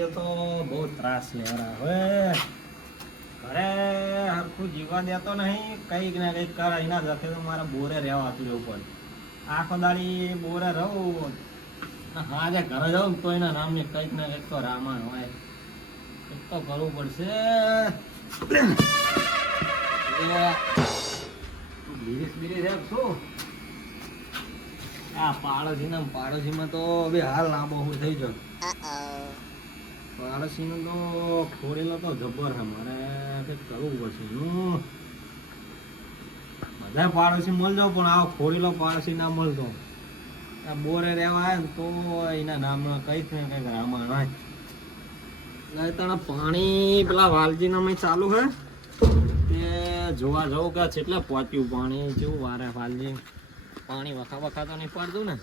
છે તો બહુ ત્રાસ લેવરા હવે ઘરે હરખું જીવવા દેતો નહીં, કંઈક ને કંઈક કર. એના જતે તો મારે બોરે રહેવાતું રહેવું પડે. આખો દાડી બોરે રહું, હાજે ઘરે જાઉં તો એના નામની કંઈક ને કંઈક તો રામાયણ હોય. કંઈક તો કરવું પડશે. શું આ પાડોશીમાં તો હવે હાલ લાંબો હું થઈ ગયો. પાડોશીનો તો ખોરેલો તો જબર છે. મારે કંઈક કરવું પડશે. બધા પાડોશી મળજો પણ આ ખોરેલો પાડોશી ના મળતો. આ બોરે રહેવા આવે ને તો એના નામમાં કંઈક ને કંઈક રામાયણ હોય. તને પાણી પેલા વાલજીના મેં ચાલુ હે તે જોવા જવું કે એટલે પહોંચ્યું પાણી. જેવું વારે વાલજી પાણી વખા તો નહીં પડતું ને.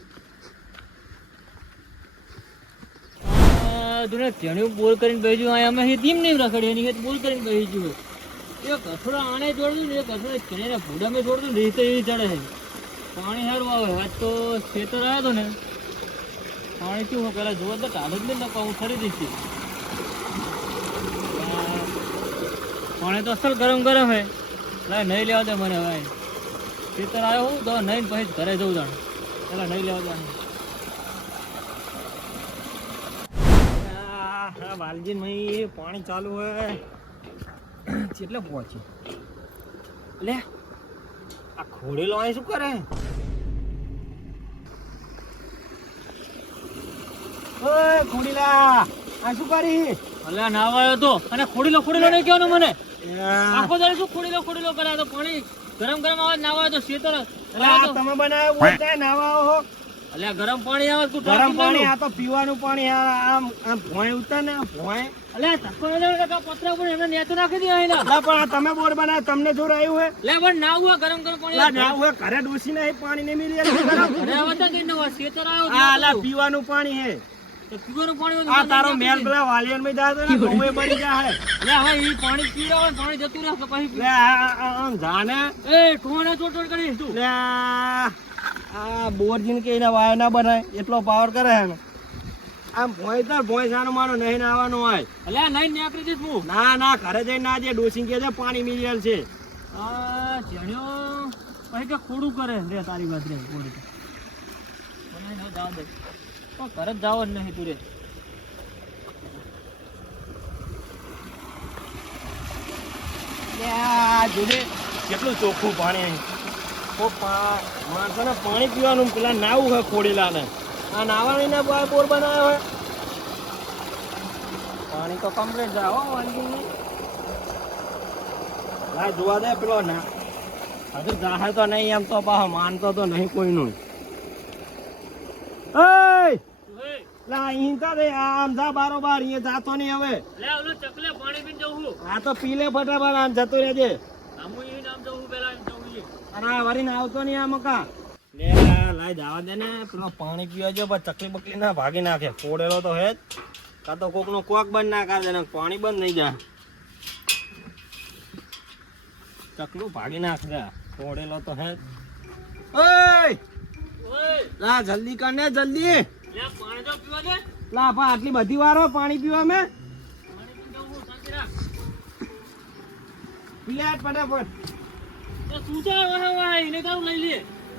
તું ચણ્યું બોલ કરીને બેસી ગયું. અમે તીમ નહીં રખડી એની બોલ કરીને બેસી ગયું. એ કઠોડા આણે જોડતું ને, એ કઠોડા ચણીને ભૂડા મેં જોડતું ને, રીતે એ ચડે છે. પાણી સારું આવે. આજ તો ખેતર આવ્યો હતો ને, પાણી શું હોય પેલા જોવા તો ટાળું જ નહીં નકા હું ખરીદી હતી. પાણી તો અસલ ગરમ ગરમ હે. લાય નહીં લેવા દે મને. હવે ખેતર આવ્યો હું તો નહીં પછી ઘરે જવું જાણ. પેલા નહીં લેવા દે. વાલજી ભાઈ પાણી ચાલુ હોય એટલે પહોંચ્યું. લે આ ખોડેલો અહીં શું કરે? ઓય ખોડીલા આ શું કરી? અલ્યા નાવા આવ્યો તો અને ખોડીલો નહીં કહેવાનું મને. આખો દાડે શું ખોડીલો કરે? તો પાણી ગરમ ગરમ આવે નાવા આવ્યો તો શેતર. તમે બનાવ્યું હોય નાવા આવો. અલ્યા ગરમ પાણી આવે તું ગરમ પાણી આ તો પીવાનું પાણી. આમ આમ ભોય ઉતર ને ભોય. અલ્યા ધક્કો ન દે કે પતરા ઉપર એમને નેતો નાખી દે અહીંલા. લા પણ આ તમે બોર બનાવ તમને જોર આવ્યું હે. લે પણ નાવું ગરમ પાણી. લા નાવું હે ઘરે ડોસી ને પાણી ને મિલી ઘરે આવતા કઈ નવા શેતર આવ્યો. આ લા પીવાનું પાણી હે. તો પીવાનું પાણી આ તારો મેલ પેલા વાલિયન માં જાતો ને ગોવે બની જા હે. લે હવે ઈ પાણી પી રહ્યો પાણી જતું રહે તો પછી લે આમ જાને એ ઠોણા ચોટોડ કરી તું. લે આ બોરજીન કે એના વાય ના બનાય એટલો પાવર કરે હે ને. આમ ભોય સાનો મારો નહીં આવવાનો હોય. અલ્યા નહીં નીકળી જઈશ હું. ના ઘરે જઈને ના જે ડોસી કે છે પાણી મિલિયલ છે. આ ચણ્યો પછી કે ખોડું કરે રે તારી વાત રે ખોડું તો મને ન જાવ દે તો ઘરે જ જાવ જ નહીં તું રે. જોડે કેટલું ચોખ્ખું પાણી. માણસોને પાણી પીવાનું પેલા નાવું હોય ખોડેલા ને. આ નાવાની ને બોર બનાવ્યો હોય. પાણી તો કમ્પ્લીટ જાય હો વાલજી. ના જોવા દે પેલો ના હજુ જાહે તો નહીં. એમ તો પાછો માનતો તો નહીં કોઈનું. લા ઈંતા દે આમ જા બારોબાર. અહીંયા જાતો નહીં હવે. લે ઓલો ચકલે પાણી પીને જવું હું. આ તો પી લે ફટાફટ. આમ જતો રહેજે. આમુ ઈ નામ જવું પેલા જવું છે. અને આ વરીને આવતો નહીં આ મકા. લે લાય જવા દે ને. પેલો પાણી પીવા જો પણ ચકલી બકલી ના ભાગી નાખે. ફોડેલો તો હે જ. કાં તો કોક નો કોક બંધ ના કરે ને પાણી બંધ નહીં જાય. ચકલું ભાગી નાખે. ફોડેલો તો હે જ. ઓય લા જલ્દી કર ને જલ્દી. લે પાણી તો પીવા દે. લા પા આટલી બધી વારો પાણી પીવા મે. પાણી પીને જવું હું શાંતિ રાખ. પી લે ફટાફટ. તો તું તો વાહ એને કામ લઈ લે.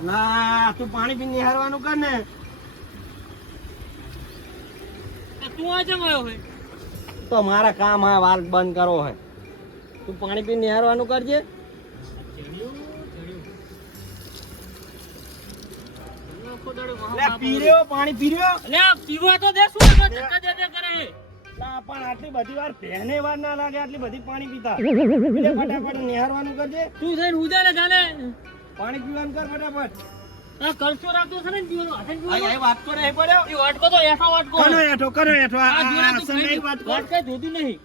લા તું પાણી પીને નિહારવાનું કર ને. તું આ જમ આવ્યો હે તો મારા કામ આ વાલ બંધ કરો હે. તું પાણી પીને નિહારવાનું કરજે. લે પી રહ્યો પાણી પી રહ્યો. લે પીવા તો દે શું ધક્કા દે કરે હે. ના પણ આટલી બધી વાર પહેને વાર ના લાગે. આટલી બધી પાણી પીતા. એટલે ફટાફટ નિહારવાનું કરજે. તું થઈને ઉદા ને જાને પાણી પીવાનું કર ફટાફટ. આ કરશો રાખતો છે ને પીવાનો હાથે પીવાનો. આ વાત તો નહીં પડ્યો. એ વાટકો તો એઠા વાટકો કનો એઠો આ જોરા તું સમય વાત કર. વાટકે ધોતી નહીં.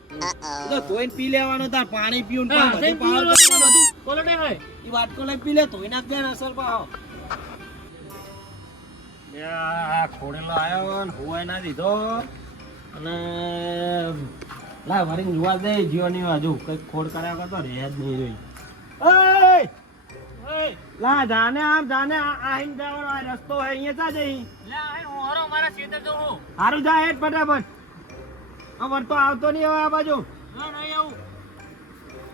તો ધોઈને પી લેવાનું. તાર પાણી પીવું ને હાથે બધી પાવર પીવાનો બધું કોલટે હોય. ઈ વાટકો લઈ પી લે. ધોઈ નાખ દે ને અસર પાહો. આ ખોડેલો આવ્યો ને હોવાય ના દીધો. અને લા વરીને જોવા દે જીઓની બાજુ કઈક ખોડ કર્યા કરતો રે જ નહીં રહી. ઓય લા જાને આમ જાને આહીન જવાનો આ રસ્તો હે. અહીંયા જા જઈ. લે આ હું હરો મારા ક્ષેત્ર જો હું. હારું જા હેડ ફટાફટ. આ વળતો આવતો નહીં હવે આ બાજુ. ના નહીં આવું.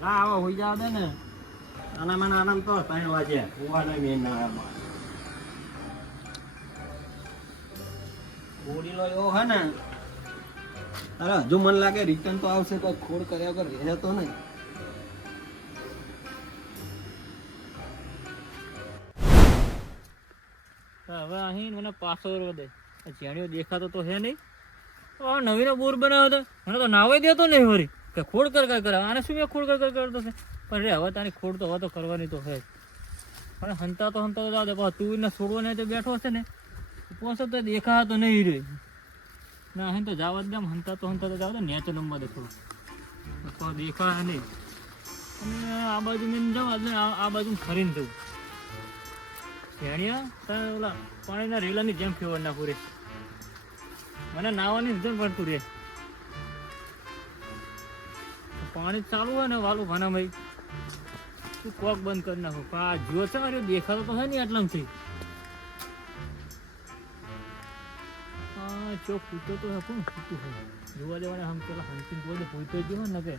ના આવો હોઈ જાવ દે ને. આનામાં ને આનામાં તો 3 વાગે ઉવાનો મેન ના આમાં. બોડીલો એવો હે ને. અરે હજુ મને લાગે રિટર્ન તો આવશે, કોઈ ખોડ કર્યા વગર રહે તો નહીં. હવે અહીં મને પાછો દે જેણીઓ દેખાતો તો હે નહીં. આ નવીનો બોર બનાવ્યો હતો, મને તો નાવાઈ દેતો નહીં વળી કે ખોડ કર કરે. આને શું મેં ખોડ કર કરતો છે? પણ રે હવે તારી ખોડ તો હવે તો કરવાની તો છે જ. પણ હંતા તો જાવ દે, તું એને છોડવાને તો બેઠો છે ને પોસો તો દેખા તો નહીં રે ના. અહીં તો જવા દે, હંતા તો જાવ દે, નેચર નંબર દે થોડો દેખા નહીં. અને આ બાજુ મેં જાઉં એટલે આ બાજુ ફરીને જવું. શેણિયા તારે ઓલા પાણીના રેલાની જેમ ફેવર નાખું રે. મને નાવાની જ પડતું રે. પાણી ચાલુ હોય ને વાલું ભાનાભાઈ તું કોક બંધ કરી નાખો. આ જો છે મારે દેખાતો તો છે ને આટલામાંથી. હા ચોક ફૂટો તો હે, કોણ ફૂટું હોય જોવા દેવાને આમ પેલા હંસીને બોલે ફૂટો જ હોય ને કે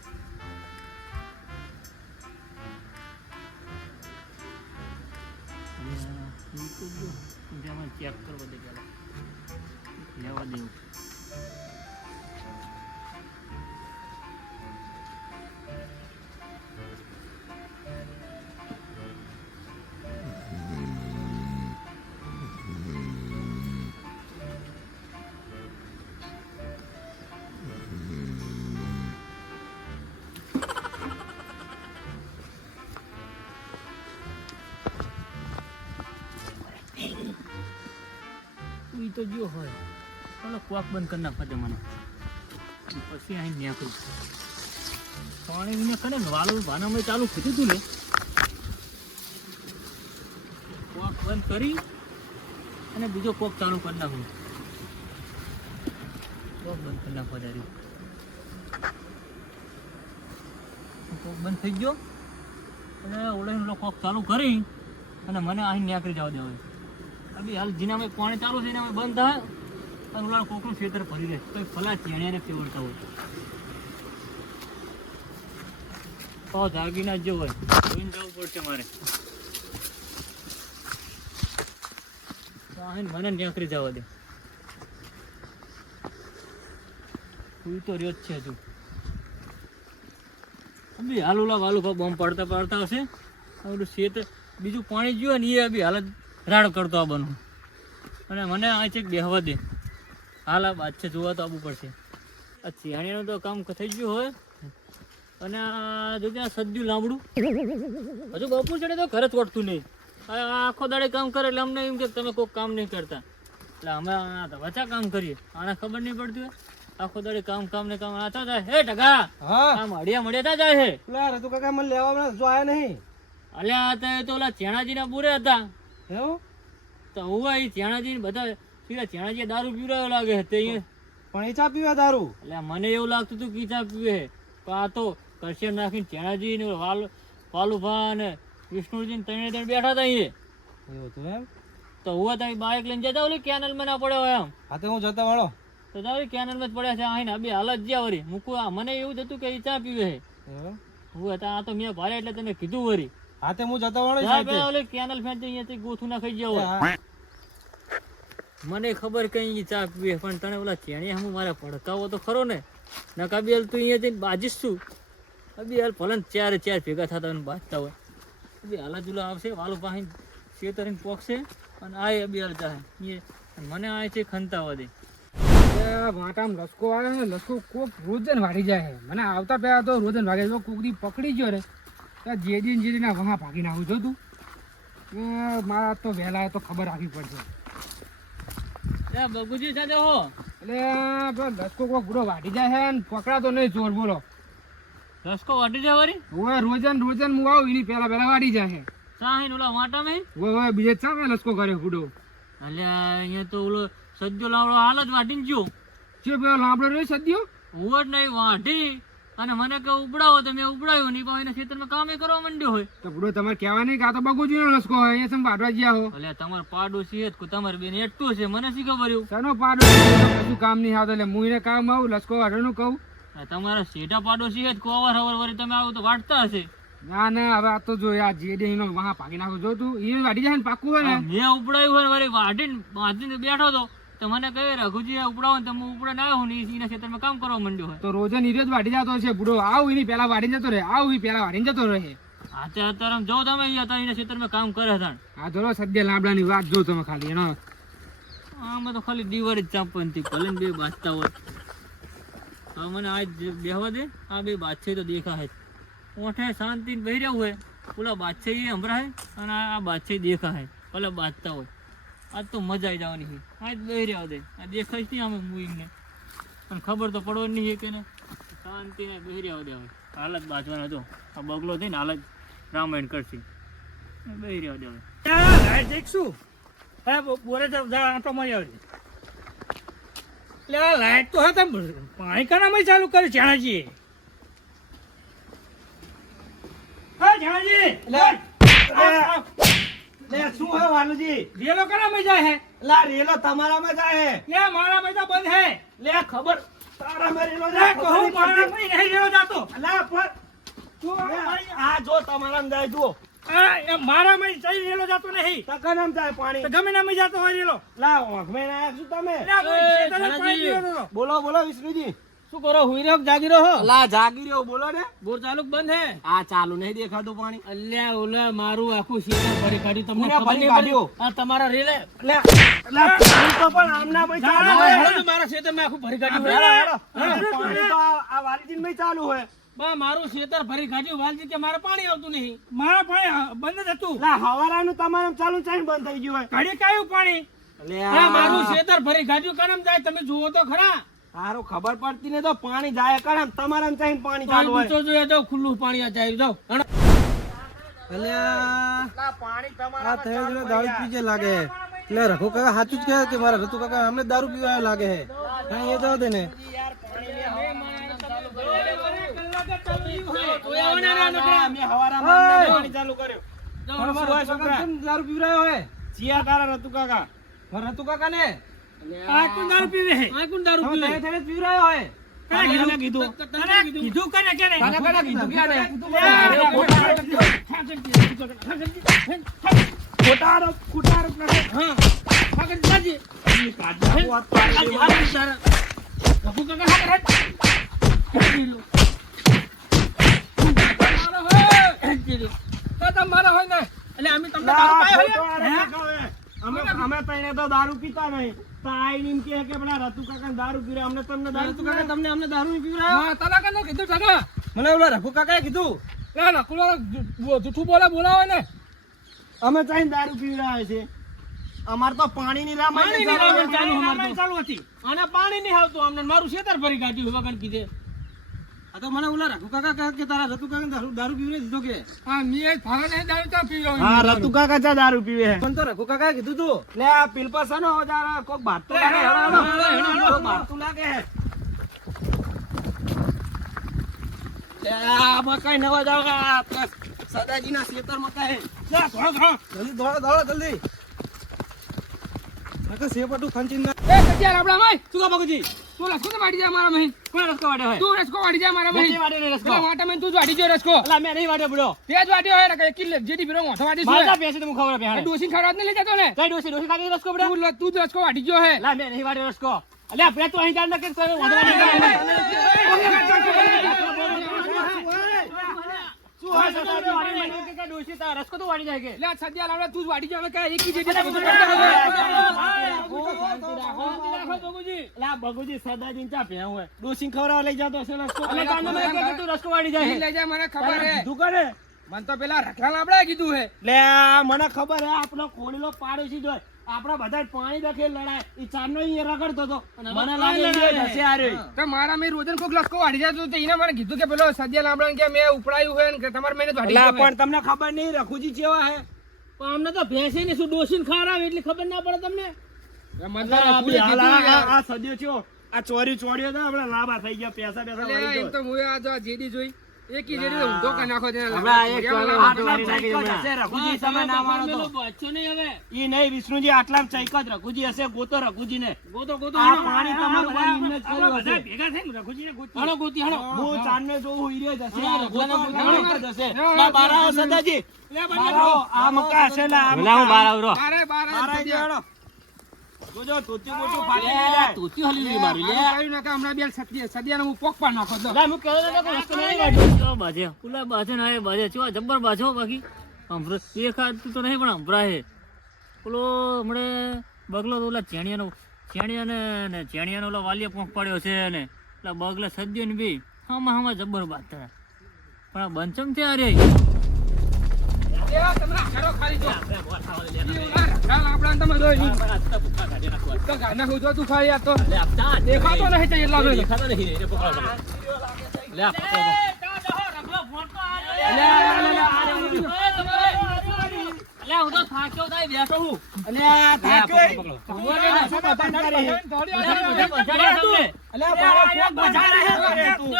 ચેક કરવા દે પેલા લેવા દેવું. તો જો હોય ચાલો કોક બંધ કરી નાખવા દે મને, પછી અહીં નીકળું. પાણી વિને કરે ને વાલું ભાનામાં ચાલુ કીધું તું ને, કોક બંધ કરી અને બીજો કોક ચાલુ કરી નાખું. કોક બંધ કરી નાખવા દે. કોક બંધ થઈ ગયો અને ઓળે કોક ચાલુ કરી અને મને અહીં નીકળી જવા દેવાય. અભી હાલ જીનામાં પાણી ચાલુ છે એનામાં બંધ થાય અને ઓલા કોકનું ખેતર ભરી રહે તો ફલા ચેણિયાને ફેવરતા હોય તો જાગીના જ હોય જોઈને જવું પડશે મારે. તો આને મને નીકળી જવા દે. તું તો રહ્યો જ છે હજુ. અભી હાલ ઓલા વાલું બોમ્બ પડતા હશે. ઓલું ખેતર બીજું પાણી જોયું ને એ અભી હાલ રાડ કરતો આ બનવું અને મને આ છે બેહવા દે. હાલ આ બાદ છે જોવા તો આવવું પડશે. આ ચિયાણીનું તો કામ થઈ ગયું હોય અને આ જો ત્યાં સદ્યું લાંબડું હજુ બપોર ચડે તો ઘરે જ વળતું નહીં. આખો દાડે કામ કરે એટલે અમને એમ કે તમે કોઈ કામ નહીં કરતા. એટલે અમે વચા કામ કરીએ, આને ખબર નહીં પડતી હોય. આખો દાડે કામ ને કામ આતા જાય. હે ટકા આમ મળ્યા જાય હે. રતુ કાકા મને લેવા જો આયા નહીં. અલ્યા હતા તો ઓલા ચેણાજીના બુરે હતા એવું તો હું એ ચેણાજી બધા પેલા ચેણાજી દારૂ પીવડાયો લાગે તે પણ એ ચા પીવા દારૂ. એટલે મને એવું લાગતું હતું કે ચા પીવે પણ આ તો કરશે નાખીને ચેણાજી ને વાલુભા ને વિષ્ણુજી ને ત્રણે બેઠા હતા અહીંયા. એવું હતું એમ તો હું ત્યાં બાઇક લઈને જતા ઓલી કેનલ માં ના પડ્યો એમ. હા તો હું જતો વાળો તો જાવ કેનલ માં જ પડ્યા છે અહીં બે હાલત જ્યાં વરી મૂકું. મને એવું જ હતું કે એ ચા પીવે હું હતા. આ તો મેં ભારે એટલે તને કીધું વરી. હા તે હું જતો વાળો ઓલી કેનલ ફેંચ અહીંયા ગોથું ના ખાઈ ગયા. મને ખબર કઈ ચા પીવે પણ તને ઓલા ચેણિયા હું મારે ભડકાવો તો ખરો ને. નકા બેલ તું અહીંયા જઈને બાજીશ છું. અબી હાલ ભલે ચાર ભેગા થતા હોય બાજતા હોય. અબી હાલા જુલા આવશે વાલું પાસે શેતરીને પોકશે અને આ અબી હાલ ચાહે મને આ છે ખંતાવા દે. વાટામાં લસકો આવે ને લસકો કોક રોજ જ વાળી જાય. મને આવતા પહેલા તો રોજ જ વાગે. જો કોકડી પકડી ગયો ને ત્યાં જેડીના વહા ભાગીને આવું જો તું. મારા તો વહેલા તો ખબર રાખવી પડશે. બગુજી સાથે હો એટલે લસકો કોક બુરો વાટી જાય છે ને પકડાતો નહીં ચોર. બોલો રસકો વાટી જાય વરી. હવે રોજન હું આવું એની પહેલા વાટી જાય છે. સાહીન ઓલા વાટા મેં હવે બીજે ચા મેં લસકો કર્યો બુડો. અલ્યા અહીંયા તો ઓલો સજ્જો લાવડો હાલ જ વાટીને ગયો. છે પેલો લાંબડો રહ્યો સદ્યો હું જ નહીં વાટી અને મને કે ઉપડાવો તો મેં ઉપડાવ્યું નહીં, પણ એના ખેતરમાં કામે કરવા માંડ્યો હોય. તો બુડો તમારે કહેવા નહીં કાં તો બગુજીનો લસકો હોય અહીંયા તમે વાટવા ગયા હો. એટલે તમારે પાડોશી જ તમારે બેન એટલું છે, મને શી ખબર એવું. શાનો પાડો કશું કામ નહીં આવતો એટલે હું એને કામ આવું લસકો વાટવાનું કહું. આ તમારા શેઠા પાડોશી જ અવાર હવાર વળી તમે આવો તો વાટતા હશે. ના ના હવે આ તો જો આ જે ડે એનો વહાં ભાગી નાખો જો તું એ વાટી જાય ને પાકું હોય ને. મેં ઉપડાયું હોય વળી વાટીને બેઠો હતો તો મને કહે રઘુજી ઉપડાવો ને તમે ઉપડા ના આવ્યો ને એના ખેતરમાં કામ કરવા માંડ્યો હોય. તો રોજ નીરજ વાટી જતો છે બુડો આવું એની પેલા વાટી જતો રહે આવું એ પેલા વાટીને જતો રહે. અત્યારે જો તમે અહીંયા એના ખેતરમાં કામ કરે હતા. આ ધોરો સદ્ય લાંબડાની વાત જો તમે ખાલી એનો આમાં તો ખાલી દિવાળી જ ચાંપવાની ભલે ને બે બાજતા હોય. હવે મને આજ બેહવા દે, આ બે બાદશાહ તો દેખાય જ. ઓઠે શાંતિ બેહી રહ્યું હોય, પેલા બાદશાહ એ સંભળાય અને આ બાદશાહ દેખાય પેલા બાજતા હોય. આજ તો મજા આવી જવાની છે. આજ બેહી રહ્યા દે, આ દેખાય નહીં અમે મૂવીને પણ ખબર તો પડવાની છે કે ને. શાંતિને બેહી રહ્યા દે. હવે હાલ જ બાજવાનો હતો, આ બગલો થઈને હાલ જ રામાયણ કરશે. બેહી રહ્યા દે હવે. લાઈટ દેખશું બોરે તો મળી આવજે. એટલે આ લાઈટ તો હતા પાણી કાનામાં ચાલુ કરે જાણાજી. હા જાણાજી શું હે વાલુજી? રેલો કાનામાં જાય હે? લા રેલો તમારામાં જાય હે? લે મારામાં તો બંધ હે. લે ખબર તારામાં રેલો લે જાય કહું મારામાં નહીં રેલો જાતો. લા પણ તું આ જો તમારામાં જાય જુઓ. આ મારામાં જઈ રેલો જાતો નહીં. તકનામ જાય પાણી. તો ગમે નામાં જાતો હોય રેલો. લા ઓઘમે ના શું તમે? લે કોઈ ખેતરને પાણી પીવાનો તો. બોલો બોલો વિષ્ણુજી. શું કરો? હુઈ રહ્યો જાગી રહ્યો? લા જાગી રહ્યો બોલો ને. બોર ચાલુ બંધ હે? આ ચાલુ નહીં દેખાતું પાણી. અલ્યા ઓલા મારું આખું શેર ભરી કાઢ્યું તમને કોને ખબર ભરી નહીં કાઢ્યું? પડી? આ તમારા રેલે લે લા પાણી તો પણ આમના માં ચાલુ હા, હોય. હા, મારા ખેતરમાં આખું ભરી હેડો, કાઢ્યું. હેડો. પાણી તો આ વાલીદીન માં ચાલુ હોય. બા મારું ખેતર ભરી કાઢ્યું વાલજી કે મારે પાણી આવતું નહીં. મારા પાણી બંધ જ હતું. લા હવારાનું તમારું ચાલુ ચાઈને બંધ થઈ ગયું હોય. ઘડી કાયું પાણી. લે આ મારું ખેતર ભરી કાઢ્યું કારમ જાય તમે જુઓ તો ખરા. હારું ખબર પડતી ને તો પાણી જાય કારણ તમારા ચાઈને પાણી ચાલુ હોય. તો જોઈએ તો ખુલ્લું પાણી આ જાય જાવ. લા પાણી તમારા દારૂ પીજે લાગે. એટલે રઘુ કાકા સાચું જ કહે કે મારા રતુ કાકા અમને દારૂ પીવા લાગે હે. હા એ તો દે ને. અમે હવારામાં પાણી ચાલુ કર્યું. દારૂ પીવરાયો હે? ચિયા તારા રતુ કાકા. રતુ કાકા ને આ કોણ દારૂ પીવે હે? આ કોણ દારૂ પીવે? તમે પીવરાયો હે? કોને કીધું? તને કીધું કને કેને? કાકા કીધું ક્યારે? ખોટારો ખોટારો હા આગળ જાજે. રઘુ કાકા હાથ રાખ. તમારો હોય ને એટલે અમે તમને દારૂ પાયો હોય? અમે તઈને તો દારૂ પીતા નહીં. તો આઈને એમ કહે કે પેલા રતુ કાકા દારૂ પીવરાય. અમને તમને દારૂ કાકા તમને અમને દારૂ નહીં પીવરાયો. હા તને કને કીધું તને? મને ઓલા રઘુ કાકાએ કીધું. લે નકુલો જૂઠું બોલાવે ને. અમે ચાઈને દારૂ પીવરાય છે. અમાર તો પાણીની રામાયણ ચાલુ હતી. અને પાણી નહીં આવતું અમને મારું ખેતર ભરી કાઢ્યું વગર કીધે. આ તો મને ઓલા રઘુ કાકા કહે કે તારા રતુ કાકા દારૂ પીવરાઈ દીધો કે. હા મી ભાવે ને દારૂ તો પી રહ્યો. હા રતુ કાકા ચા દારૂ પીવે હે. પણ તો રઘુ કાકાએ કીધું તું. લે આ પિલપસનો ઓજારા કોક બાટતો લાગે. કોક બાટતું લાગે હે. લે આ મકાઈ નવા જાવ આ સદાજીના ખેતરમાં કાહે. લે થોડો થોડો. જલ્દી દોડો જલ્દી. કાકા સેપટું ખંચીને એ કચ્યા રાબડા ભાઈ શું કહો બાપુજી? તું રસકો તો વાડી જા મારા મહી. કોણ રસ્કો વાડ્યો હોય? તું રસકો વાડી જા મારા મહી. મેં વાડ્યો નહીં રસ્કો. પેલા વાટા માં તું જ વાડી જો રસકો. અલા મેં નહીં વાડ્યો બુડો. તે જ વાડ્યો હોય ને કે કિલ્લે જેડી પીરો મોઢો વાડી છે. મારા પેસે તો હું ખબર આપે. ડોસીન ખરાબ ને લઈ જતો ને. કઈ ડોસી ખાધી રસ્કો બુડો? તું જ રસકો વાડી ગયો હે. લા મેં નહીં વાડ્યો રસ્કો. અલ્યા પેટ તો અહીં કાઢ નાખે કોઈ વાંધો નહીં. ડોસી તારા રસ્કો તો વાડી જાય કે? લે સદ્યા લાવડા તું જ વાડી જા કે એક જ જેડી બગુજી સદાજી ચા પે હોય. ડોસી ખવડાવવા લઈ જતો હશે રસ્કો. અલે કાનો મેં કહ્યું તું રસ્કો વાડી જાય. લઈ જા મને ખબર હે. કીધું કરે. મને તો પેલા રખલા લાવડા કીધું હે. લે મને ખબર હે આપણો કોળીલો પાડોશી જોય. આપણા બધા પાણી દખે લડાય. ઈ ચારનો અહીંયા રગડતો હતો. મને લાગે એ હશે આ રહ્યો. તો મારા મેં રોજન કોક લસકો વાડી જતો તો એને મને કીધું કે પેલો સદ્યા લાવડા કે મેં ઉપડાયું હોય ને કે તમારે મેં વાડી લા ગયો હે. પણ તમને ખબર નહીં રખુજી કેવા હે. પણ અમને તો ભેંસે ને શું ડોસીને ખવડાવે એટલી ખબર ના પડે તમને. મને તો રઘુએ કીધું યાર. આ સદ્યો છો આ ચોરી ચોરીઓ તો આપણે લાંબા થઈ ગયા પૈસા એટલે વળી એમ ગયો. તો હું આ જો આ જેડી જોઈ એકી જેડી તો ઊંધો કરી નાખો તેને હમણાં એક લાંબા ચોરી પગે આટલા વાળા. ચૈકો જ હશે, રઘુજી તમે ના માનો તો. બચ્ચો નહીં હવે ઈ નહીં વિષ્ણુજી આટલા ચૈકો જ રઘુજી હશે, ગોતો રઘુજીને. ગોતો ગોતો આ હાલો. પાણી તમારું કોઈ નિમ્ન જ કર્યું બધા હશે. ભેગા થઈને રઘુજીને ગોતીએ. હાલો ગોતી હાલો હું ચાંદને જોઉં ઈ રહ્યો જ હશે. આ રઘુજીનો હાલો. એક જ હશે. ના, બહાર આવો સદાજી. લે બહાર આવો. આ મકા હશે ને આ ભલા હું મકા. બહાર આવરો બારે બારે બહાર આવી સત્યા. જાઓ. જોજો તોતી મોટું ફાટી નહીં જાય. તોતી હલી ગઈ મારી લે આવું કર્યું ને કે હમણાં બે સદિયાને હું પોક પાડ નાખો દો. લા હું કહેતો હતો કે રસ્તો નહીં વાંચ્યો. બાજે પુલા બાજે ના એ બાજે ચો જબ્બર બાજો બાકી હમરો દેખાતું તો નહીં પણ હમરા હે પેલો હમણે બગલો તો ઓલા ચેણિયાનો ઓલા વાલિયા પોંખ પાડ્યો છે ને એટલે બગલા સદ્યો ને બી હામાં જબ્બર બાત થાય પણ આ બંચમ ત્યાં રે એ તમે ઘરો ખાલી જો. ચાલ આપણા તમે જોઈ નહીં. તો ગાના હું જો તું ખાલી આ તો દેખાતો નહીં તો એટલા બધો. હું તો થાક્યો થાય બેઠો હું અલ્યા, થાક્યો ઈ. દોડી અલ્યા, બાળો કોક બજાડે છે તું.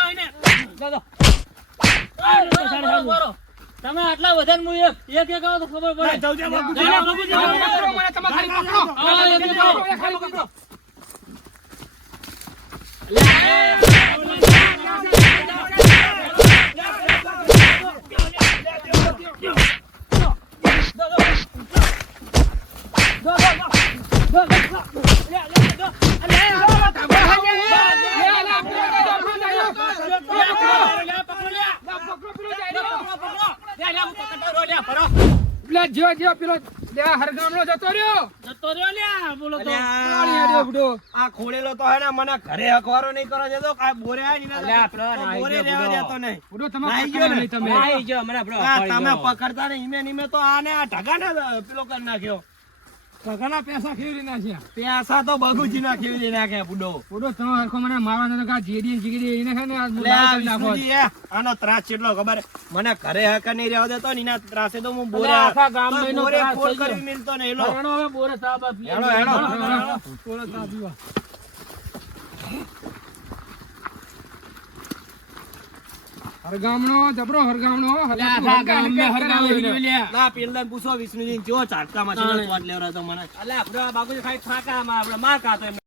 તમે આટલા વધારે હું એક આવો તો ખબર પડે જાઉં છે, બાપુ. ના, ના, બાપુ, જાઓ. મને તમે ખાલી પકડો. હા, એક જાઓ. ખાલી પકડો. પેલા જો પેલો હરગામનો જતો રહ્યો. જતો રહ્યો લ્યા, બોલો તો. પાણી આડ્યો બુડો. આ ખોળેલો તો હે ને મને ઘરે હકવારો નહીં કરો દેતો કાંઈ બોરે આ નહીં અલ્યા, તો આપણા બોરે નાઈ ગયો રહેવા બુડો. દેતો નહીં. બુડો તમે નાઈ પકડ્યા ગયો ને? નહીં તમે. આઈ ગયો, મને આપણો આ અપાડી તમે ગયો. પકડતા ને ઈમે તો આને આ ઢગાને પેલો કરી નાખ્યો. સગાના પૈસા ખેવરી નાખ્યા. પૈસા તો બગુજી ના ખેવી નાખે બુડો. બુડો તમે હરખો મને મારવા નતો કે આ જેડી ને જીગડી એને છે ને આ લે આ કરી નાખો. વિષ્ણુજી એ આનો ત્રાસ કેટલો ખબર હે? મને ઘરે હકા નહીં રહેવા દેતો ને એના ત્રાસે તો હું બોરે અલ્યા, આખા ગામનો એનો બોરે ત્રાસ ફોન થઈ ગયો. કરી મિલતો નહીં લો. હેડો હવે બોરે સાહેબ આ પીએ. હેડો, હેડો. થોડો ચા પીવા. હરગામનો જબરો હરગામનો આખા ગામને હરગાવી ગયો લ્યા. ના પેલા પૂછો વિષ્ણુજી કેવો ચાટકામાં છે સ્વાદ લેવડાવતો મને. અલ્યા, આપણો આ બાપુજી ખાલી ફાંકા માર, આપણે માર કાતો એમ